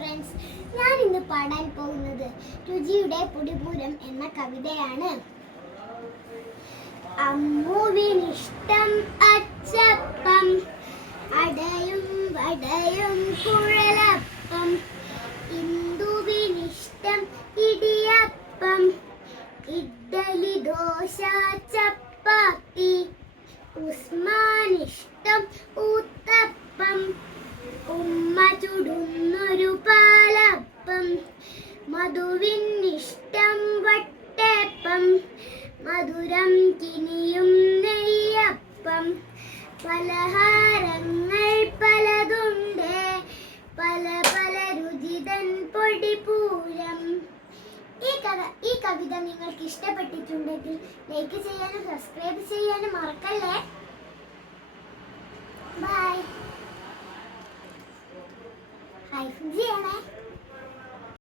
Friends ഞാൻ ഇന്ന് പാടാൻ പോകുന്നത് രുചിയുടെ പുടിപൂരം എന്ന കവിതയാണ്. അമ്മുവിനിഷ്ടം അച്ചപ്പം അടയും വടയും കുഴലപ്പം ഇന്ദുവിനിഷ്ടം ഇടിയപ്പം ഇഡ്ഡലി ദോശ ചപ്പാത്തി ഉസ്മാനിഷ്ടം ഊത്തപ്പം മധുവിനിഷ്ടം വട്ടേപ്പം മധുരം കിനിയും നെയ്യപ്പം. പലഹാരങ്ങൾ പലതുണ്ട് പല പല രുചിതൻ പൊടിപൂരം. ഈ കഥ ഈ കവിത നിങ്ങൾക്ക് ഇഷ്ടപ്പെട്ടിട്ടുണ്ടെങ്കിൽ ലൈക്ക് ചെയ്യാനും സബ്സ്ക്രൈബ് ചെയ്യാനും മറക്കല്ലേ? ബൈ ഹൈ ചെയ്യണേ